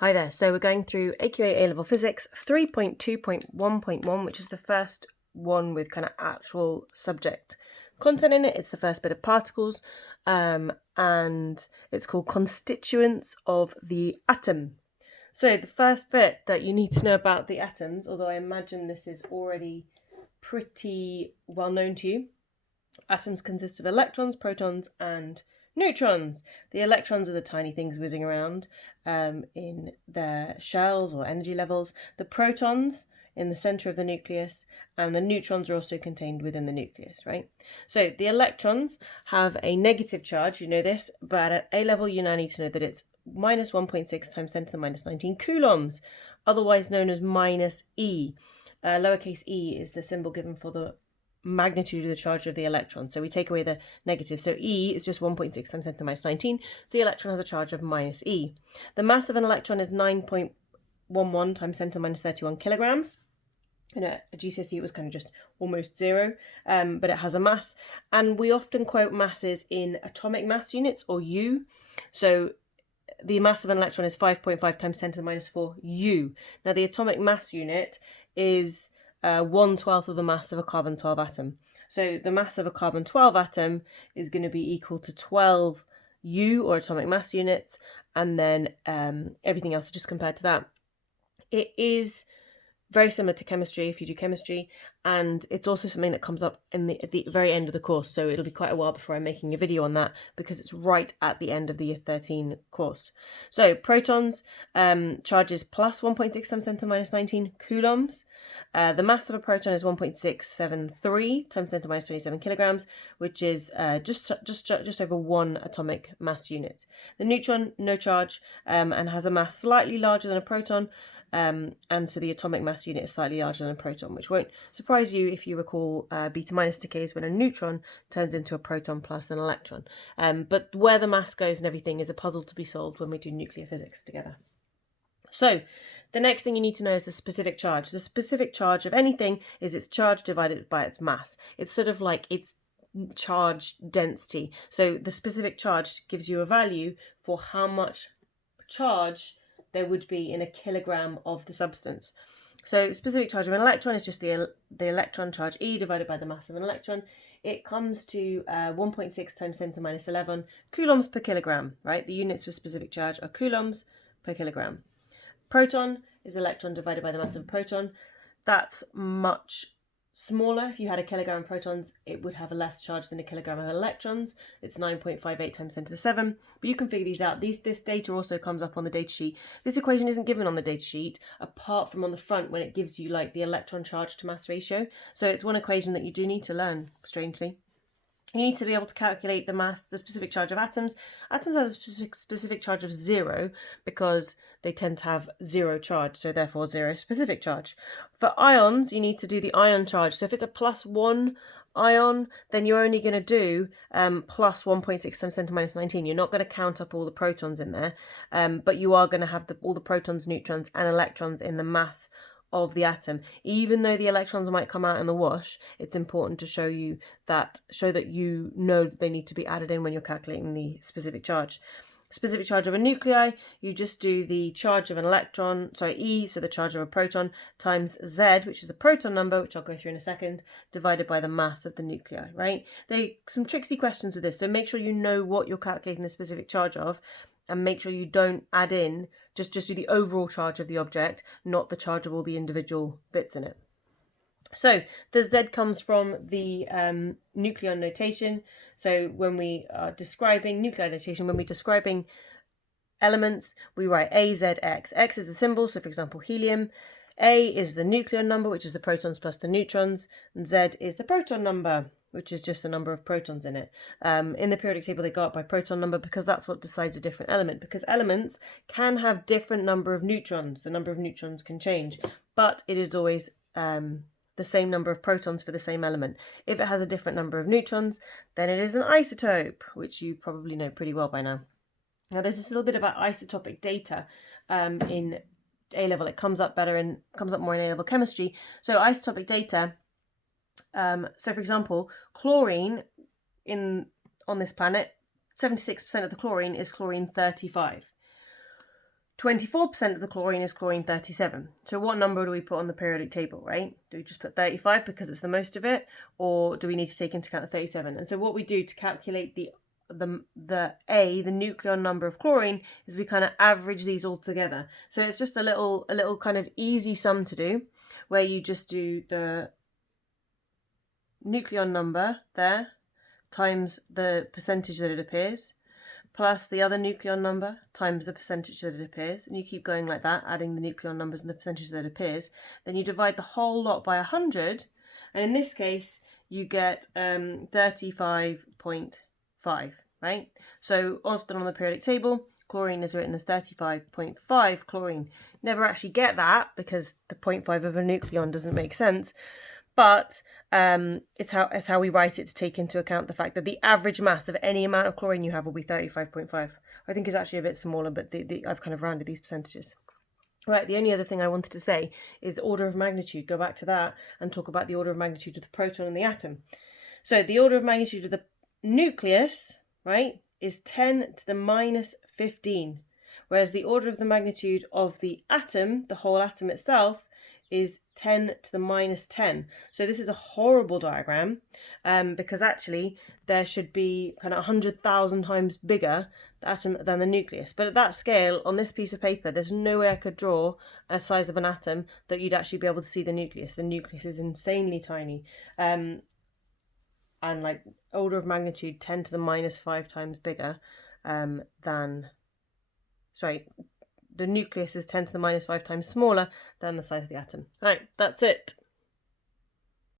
Hi there, so we're going through AQA A Level Physics 3.2.1.1, which is the first one with kind of actual subject content in it. It's the first bit of particles, and it's called Constituents of the Atom. So the first bit that you need to know about the atoms, although I imagine this is already pretty well known to you, atoms consist of electrons, protons, and neutrons. The electrons are the tiny things whizzing around in their shells or energy levels. The protons in the center of the nucleus, and the neutrons are also contained within the nucleus, right? So the electrons have a negative charge, you know this, but at A level you now need to know that it's minus 1.6 times 10 to the minus 19 coulombs, otherwise known as minus E. Lowercase e is the symbol given for the magnitude of the charge of the electron. So we take away the negative. So E is just 1.6 times 10 to the minus 19. So the electron has a charge of minus E. The mass of an electron is 9.11 times 10 to the minus 31 kilograms. In a GCSE it was kind of just almost zero, but it has a mass. And we often quote masses in atomic mass units, or U. So the mass of an electron is 5.5 times 10 to the minus 4 U. Now the atomic mass unit is 1/12 of the mass of a carbon-12 atom. So the mass of a carbon-12 atom is going to be equal to 12 U, or atomic mass units, and then everything else is just compared to that. It is very similar to chemistry if you do chemistry, and it's also something that comes up at the very end of the course, so it'll be quite a while before I'm making a video on that because it's right at the end of the year 13 course. So protons, charge is plus 1.6 times 10 to the minus 19 coulombs. The mass of a proton is 1.673 times 10 to the minus 27 kilograms, which is just over 1 atomic mass unit. The neutron, no charge, and has a mass slightly larger than a proton, and so the atomic mass unit is slightly larger than a proton, which won't surprise you if you recall beta minus decays when a neutron turns into a proton plus an electron. But where the mass goes and everything is a puzzle to be solved when we do nuclear physics together. So the next thing you need to know is the specific charge. The specific charge of anything is its charge divided by its mass. It's sort of like its charge density. So the specific charge gives you a value for how much charge there would be in a kilogram of the substance. So specific charge of an electron is just the electron charge E divided by the mass of an electron. It comes to 1.6 times 10 to the minus 11 coulombs per kilogram, right? The units for specific charge are coulombs per kilogram. Proton is electron divided by the mass of a proton. That's much smaller. If you had a kilogram of protons, it would have a less charge than a kilogram of electrons. It's 9.58 times 10 to the 7. But you can figure these out. This data also comes up on the data sheet. This equation isn't given on the data sheet, apart from on the front when it gives you like the electron charge to mass ratio. So it's one equation that you do need to learn, strangely. You need to be able to calculate the specific charge of atoms. Atoms have a specific charge of 0 because they tend to have 0 charge, so therefore 0 specific charge. For ions, you need to do the ion charge. So if it's a plus 1 ion, then you're only going to do plus 1.6 times 10 to minus 19. You're not going to count up all the protons in there, but you are going to have all the protons, neutrons, and electrons in the mass of the atom. Even though the electrons might come out in the wash, it's important to show that you know they need to be added in when you're calculating the specific charge. Specific charge of a nuclei, you just do the charge of an electron, E, so the charge of a proton, times Z, which is the proton number, which I'll go through in a second, divided by the mass of the nuclei, right? Some tricksy questions with this, so make sure you know what you're calculating the specific charge of, and make sure you don't add in, just do the overall charge of the object, not the charge of all the individual bits in it. So the Z comes from the Nucleon notation. So when we are describing nuclear notation, when we're describing elements, we write A, Z, X. X is the symbol, so for example, helium. A is the nucleon number, which is the protons plus the neutrons, and Z is the proton number, which is just the number of protons in it. In the periodic table, they go up by proton number because that's what decides a different element, because elements can have different number of neutrons. The number of neutrons can change, but it is always the same number of protons for the same element. If it has a different number of neutrons, then it is an isotope, which you probably know pretty well by now. Now, there's this little bit about isotopic data in A-level. It comes up more in A-level chemistry. So isotopic data, so for example, chlorine on this planet, 76% of the chlorine is chlorine 35. 24% of the chlorine is chlorine 37. So what number do we put on the periodic table, right? Do we just put 35 because it's the most of it, or do we need to take into account the 37? And so what we do to calculate the nucleon number of chlorine, is we kind of average these all together. So it's just a little kind of easy sum to do, where you just do the nucleon number there times the percentage that it appears, plus the other nucleon number times the percentage that it appears, and you keep going like that, adding the nucleon numbers and the percentage that appears. Then you divide the whole lot by 100, and in this case you get 35.5, right? So often on the periodic table, chlorine is written as 35.5 chlorine. Never actually get that because the 0.5 of a nucleon doesn't make sense. But it's how we write it, to take into account the fact that the average mass of any amount of chlorine you have will be 35.5. I think it's actually a bit smaller, but I've kind of rounded these percentages. Right, the only other thing I wanted to say is order of magnitude. Go back to that and talk about the order of magnitude of the proton and the atom. So the order of magnitude of the nucleus, right, is 10 to the minus 15, whereas the order of the magnitude of the atom, the whole atom itself, is 10 to the minus 10. So this is a horrible diagram because actually there should be kind of 100,000 times bigger the atom than the nucleus. But at that scale, on this piece of paper, there's no way I could draw a size of an atom that you'd actually be able to see the nucleus. The nucleus is insanely tiny. And like order of magnitude 10 to the minus 5 times bigger the nucleus is 10 to the minus 5 times smaller than the size of the atom. Right, that's it.